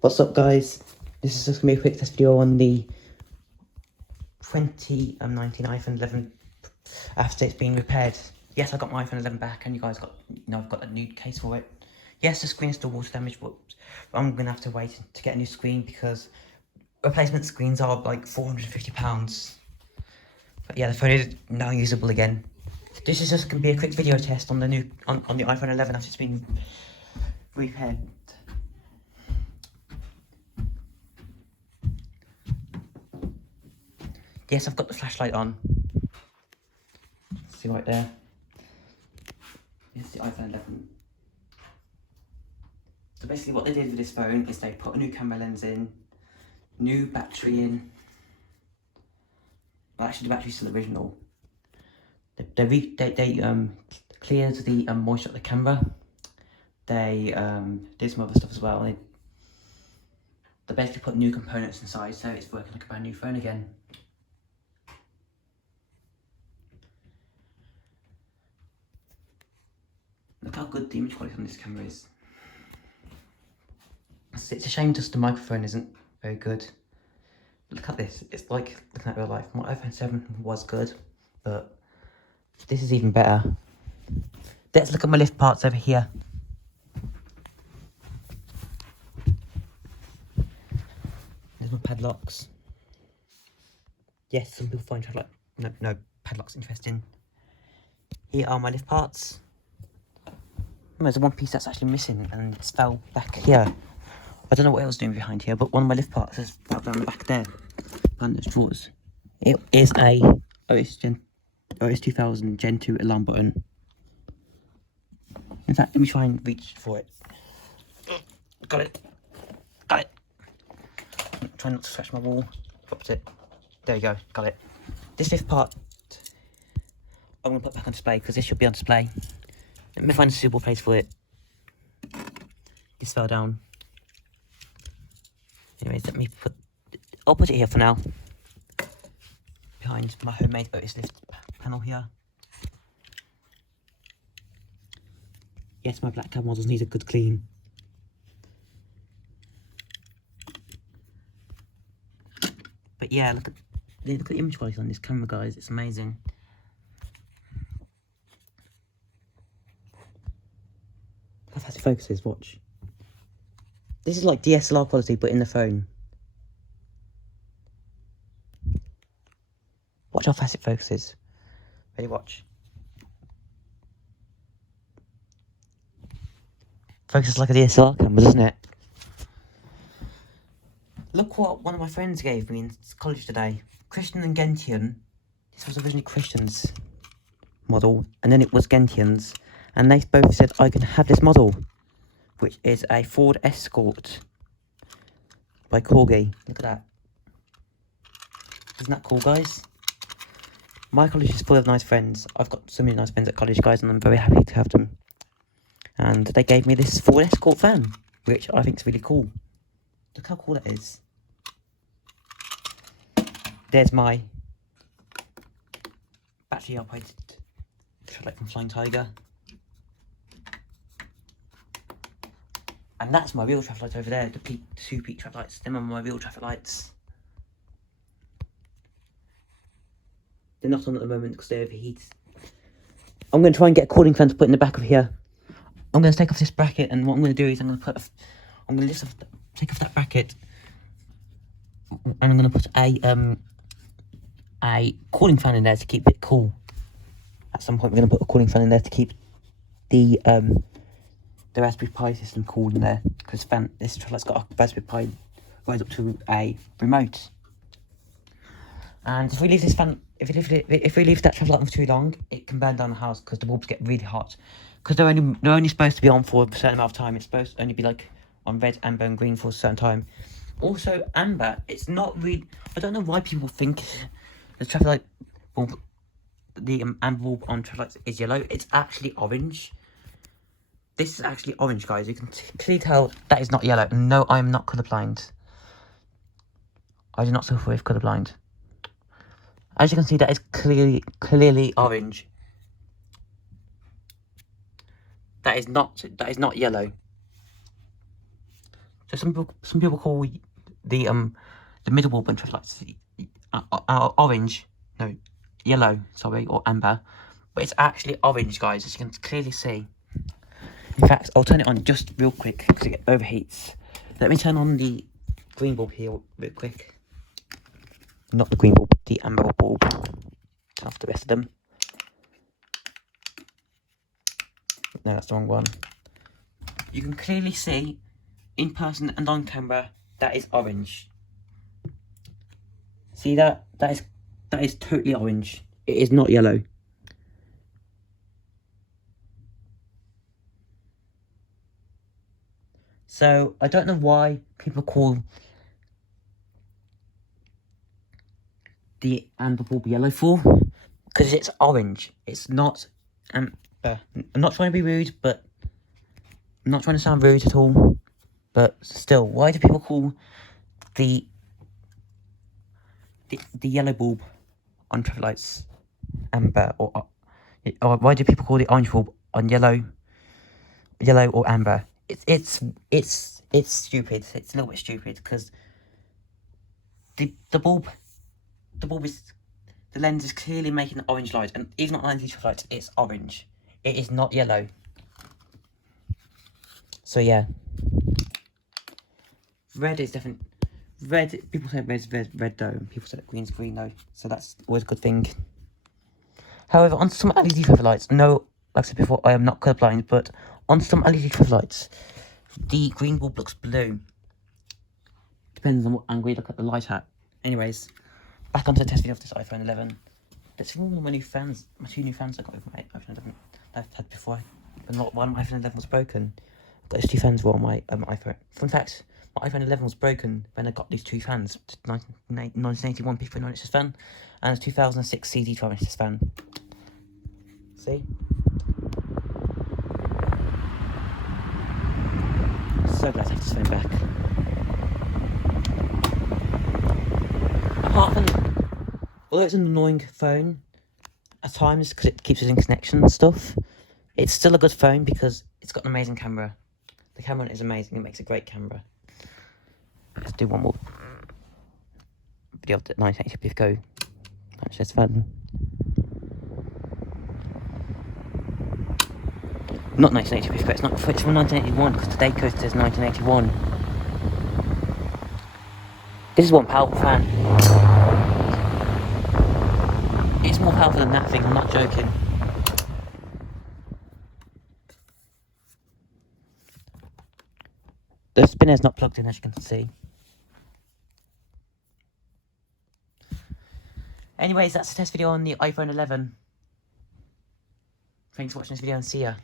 What's up, guys? This is just gonna be a quick test video on the 2019 iPhone 11 after it's been repaired. Yes, I got my iPhone 11 back, and you guys got, I've got a new case for it. Yes, the screen is still water damaged, but I'm gonna have to wait to get a new screen because replacement screens are like £450. But yeah, the phone is now usable again. This is just gonna be a quick video test on the new on the iPhone 11 after it's been repaired. Yes, I've got the flashlight on. See right there. It's the iPhone 11. So basically what they did with this phone is they put a new camera lens in, new battery in. Well, actually the battery's still original. They cleared the moisture of the camera. They did some other stuff as well. They basically put new components inside, so it's working like a brand new phone again. Look how good the image quality on this camera is. It's a shame just the microphone isn't very good. Look at this, it's like looking at real life. My iPhone 7 was good, but this is even better. Let's look at my lift parts over here. There's my padlocks. Yes, some people find no padlocks interesting. Here are my lift parts. There's one piece that's actually missing and it's fell back here. I don't know what it was doing behind here, but one of my lift parts has fell down the back there, behind those drawers. It is a OS 2000 Gen 2 alarm button. In fact, let me try and reach for it. Got it. Got it. Try not to scratch my wall. Dropped it. There you go. Got it. This lift part, I'm going to put back on display because this should be on display. Let me find a suitable place for it. This fell down. Anyways, I'll put it here for now. Behind my homemade Otis lift panel here. Yes, my black cab models need a good clean. But yeah, look at the image quality on this camera, guys. It's amazing. How fast it focuses, watch. This is like DSLR quality, but in the phone. Watch how fast it focuses. Ready, watch. Focuses like a DSLR camera, doesn't it? Look what one of my friends gave me in college today. Christian and Gentian. This was originally Christian's model, and then it was Gentian's. And they both said I can have this model, which is a Ford Escort by Corgi. Look at that. Isn't that cool, guys? My college is full of nice friends. I've got so many nice friends at college, guys, and I'm very happy to have them. And they gave me this Ford Escort van, which I think is really cool. Look how cool that is. There's my battery operated traffic light from Flying Tiger. And that's my real traffic lights over there, the two peak traffic lights. Them are my real traffic lights. They're not on at the moment because they overheat. I'm going to try and get a cooling fan to put in the back of here. I'm going to take off this bracket, and what I'm going to do is I'm going to take off that bracket, and I'm going to put a cooling fan in there to keep it cool. At some point, we're going to put a cooling fan in there to keep the Raspberry Pi system cool in there, because this traffic light's got a Raspberry Pi right up to a remote. And if we leave this fan, if we leave that traffic light on for too long, it can burn down the house because the bulbs get really hot. Because they're only supposed to be on for a certain amount of time. It's supposed to only be like on red, amber, and green for a certain time. Also, amber, it's not really. I don't know why people think the traffic light bulb, the amber bulb on traffic lights is yellow. It's actually orange. This is actually orange, guys. You can clearly tell that is not yellow. No, I am not colourblind. I do not suffer with colourblind. As you can see, that is clearly orange. That is not yellow. So some people call the middle bulb and traffic lights orange, no, yellow, sorry, or amber, but it's actually orange, guys, as you can clearly see. In fact, I'll turn it on just real quick because it overheats. Let me turn on the green bulb here real quick. Not the green bulb, the amber bulb. Turn off the rest of them. No, that's the wrong one. You can clearly see, in person and on camera, that is orange. See that? That is totally orange. It is not yellow. So, I don't know why people call the amber bulb yellow for, because it's orange. It's not amber. I'm not trying to be rude, but I'm not trying to sound rude at all. But still, why do people call the yellow bulb on traffic lights amber, or why do people call the orange bulb on yellow or amber? It's stupid. It's a little bit stupid because the lens is clearly making orange light, and even on these traffic lights, it's orange. It is not yellow. So yeah, red is different. Red, people say red though, and people say green's green though, so that's always a good thing. However, on some LED traffic lights, no, like I said before, I am not colourblind, but on some LED traffic lights, the green bulb looks blue. Depends on what angle you look at the light at. Anyways, back onto the test video of this iPhone 11. Let's see one of my two new fans I got with my iPhone 11 that I've had before. But not one of my iPhone 11 was broken. I got these two fans were on my iPhone. Fun fact, my iPhone 11 was broken when I got these two fans. 1981 P49 fan and a 2006 CD12 fan. See? So glad I have this phone back. Apart from, although it's an annoying phone at times because it keeps us in connection and stuff, it's still a good phone because it's got an amazing camera. The camera is amazing. It makes a great camera. Let's do one more video of the 1980 Go. That's just fun. Not 1980 Go. It's from 1981 because the date code says 1981. This is one powerful fan. It's more powerful than that thing. I'm not joking. The spinner's not plugged in, as you can see. Anyways, that's the test video on the iPhone 11. Thanks for watching this video and see ya.